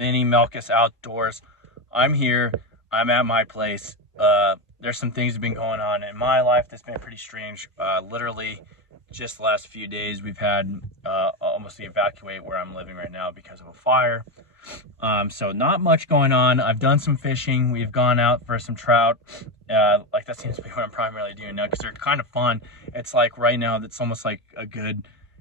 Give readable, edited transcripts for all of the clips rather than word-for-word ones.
Vinny Melkus Outdoors. I'm here. I'm at my place. There's some things that have been going on in my life that's been pretty strange. Literally, just the last few days, we've had almost to evacuate where I'm living right now because of a fire. So not much going on. I've done some fishing. We've gone out for some trout. Like that seems to be what I'm primarily doing now because they're kind of fun. It's like right now, that's almost like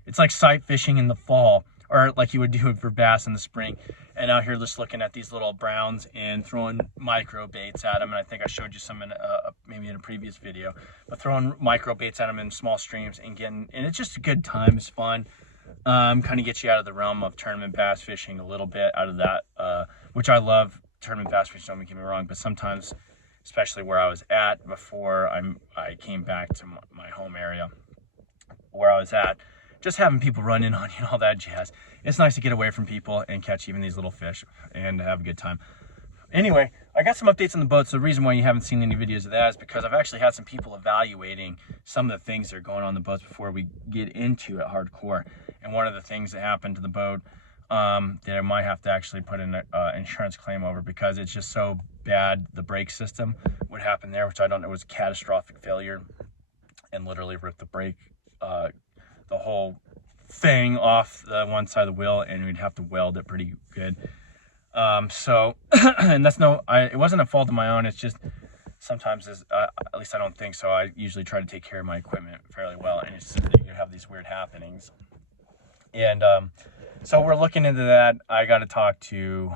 it's like sight fishing in the fall, or like you would do it for bass in the spring. And out here just looking at these little browns and throwing micro baits at them. And I think I showed you some in maybe in a previous video, but throwing micro baits at them in small streams and it's just a good time. It's fun. Kind of gets you out of the realm of tournament bass fishing a little bit, out of that, which I love tournament bass fishing, don't get me wrong, but sometimes, especially where I was at before I came back to my home area where I was at, just having people run in on you and all that jazz. It's nice to get away from people and catch even these little fish and have a good time. Anyway, I got some updates on the boats. The reason why you haven't seen any videos of that is because I've actually had some people evaluating some of the things that are going on the boats before we get into it hardcore. And one of the things that happened to the boat that I might have to actually put an insurance claim over, because it's just so bad, the brake system would happen there, which I don't know, was catastrophic failure and literally ripped the brake, the whole thing off the one side of the wheel, and we'd have to weld it pretty good. So and that's it wasn't a fault of my own. It's just sometimes at least I don't think so. I usually try to take care of my equipment fairly well, and it's you have these weird happenings. And so we're looking into that. I got to talk to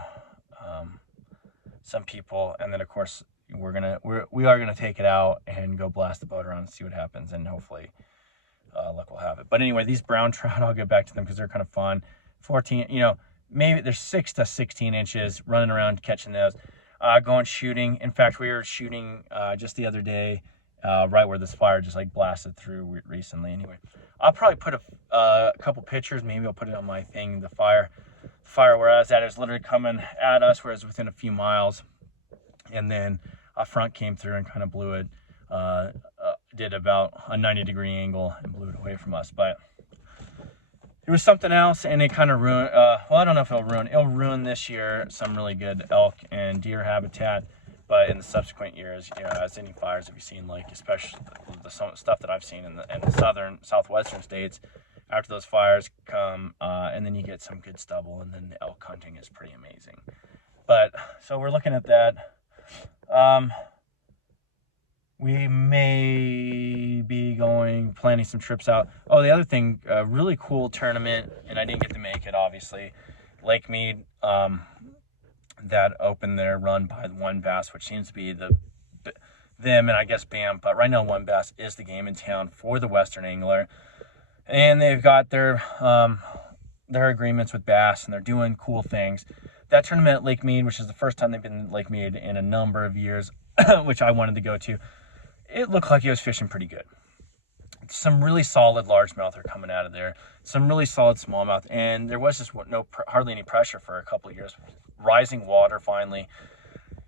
some people, and then of course we are gonna take it out and go blast the boat around and see what happens, and hopefully luck will have it. But anyway, these brown trout, I'll get back to them because they're kind of fun. 14, maybe they're 6 to 16 inches, running around catching those. Going shooting. In fact, we were shooting just the other day, right where this fire just like blasted through recently. Anyway, I'll probably put a couple pictures. Maybe I'll put it on my thing. The fire where I was at is literally coming at us, whereas within a few miles, and then a front came through and kind of blew it. Did about a 90-degree angle and blew it away from us. But it was something else, and it kind of ruined, well, I don't know if it'll ruin this year some really good elk and deer habitat. But in the subsequent years, as any fires have you seen, like especially the stuff that I've seen in the southwestern states, after those fires come, and then you get some good stubble, and then the elk hunting is pretty amazing. But so we're looking at that. We may be planning some trips out. Oh, the other thing, a really cool tournament, and I didn't get to make it, obviously. Lake Mead, that opened their run by One Bass, which seems to be them and I guess BAM. But right now, One Bass is the game in town for the Western angler. And they've got their agreements with Bass, and they're doing cool things. That tournament at Lake Mead, which is the first time they've been in Lake Mead in a number of years, which I wanted to go to, it looked like he was fishing pretty good. Some really solid largemouth are coming out of there. Some really solid smallmouth, and there was just hardly any pressure for a couple of years. Rising water, finally,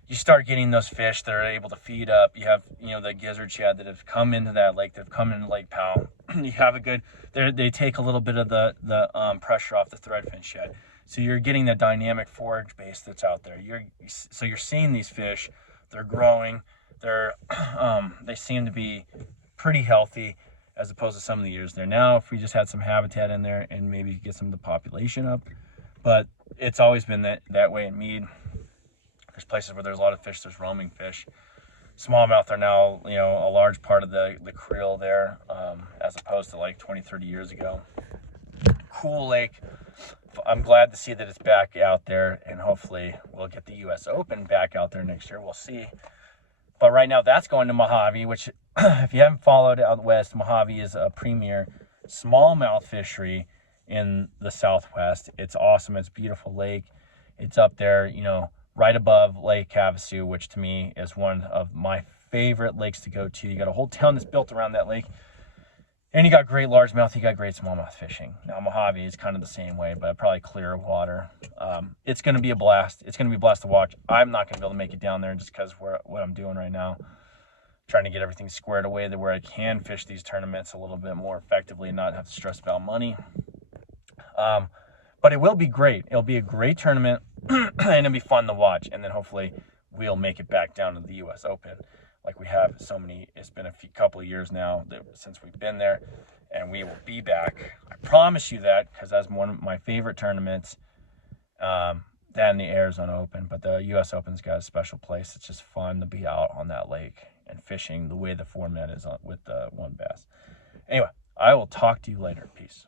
you start getting those fish that are able to feed up. You have, the gizzard shad that have come into that lake. They've come into Lake Powell. You have they take a little bit of the pressure off the threadfin shad. So you're getting the dynamic forage base that's out there. You're seeing these fish. They're growing. They seem to be pretty healthy as opposed to some of the years there. Now, if we just had some habitat in there and maybe get some of the population up, but it's always been that way in Mead. There's places where there's a lot of fish. There's roaming fish. Smallmouth are now, a large part of the creel there, as opposed to like 20, 30 years ago. Cool lake. I'm glad to see that it's back out there, and hopefully we'll get the U.S. Open back out there next year. We'll see. But right now that's going to Mojave, which if you haven't followed out west, Mojave is a premier smallmouth fishery in the Southwest. It's awesome. It's a beautiful lake. It's up there, right above Lake Havasu, which to me is one of my favorite lakes to go to. You got a whole town that's built around that lake. And you got great largemouth, you got great smallmouth fishing. Now Mojave is kind of the same way, but probably clearer water. It's going to be a blast. It's going to be a blast to watch. I'm not going to be able to make it down there just because what I'm doing right now. Trying to get everything squared away to where I can fish these tournaments a little bit more effectively and not have to stress about money. But it will be great. It'll be a great tournament. and it'll be fun to watch. And then hopefully we'll make it back down to the U.S. Open, like we have so many. It's been a couple of years now since we've been there, and we will be back. I promise you that, because that's one of my favorite tournaments. Than the Arizona Open, but the U.S. Open's got a special place. It's just fun to be out on that lake and fishing the way the format is with the one bass. Anyway, I will talk to you later. Peace.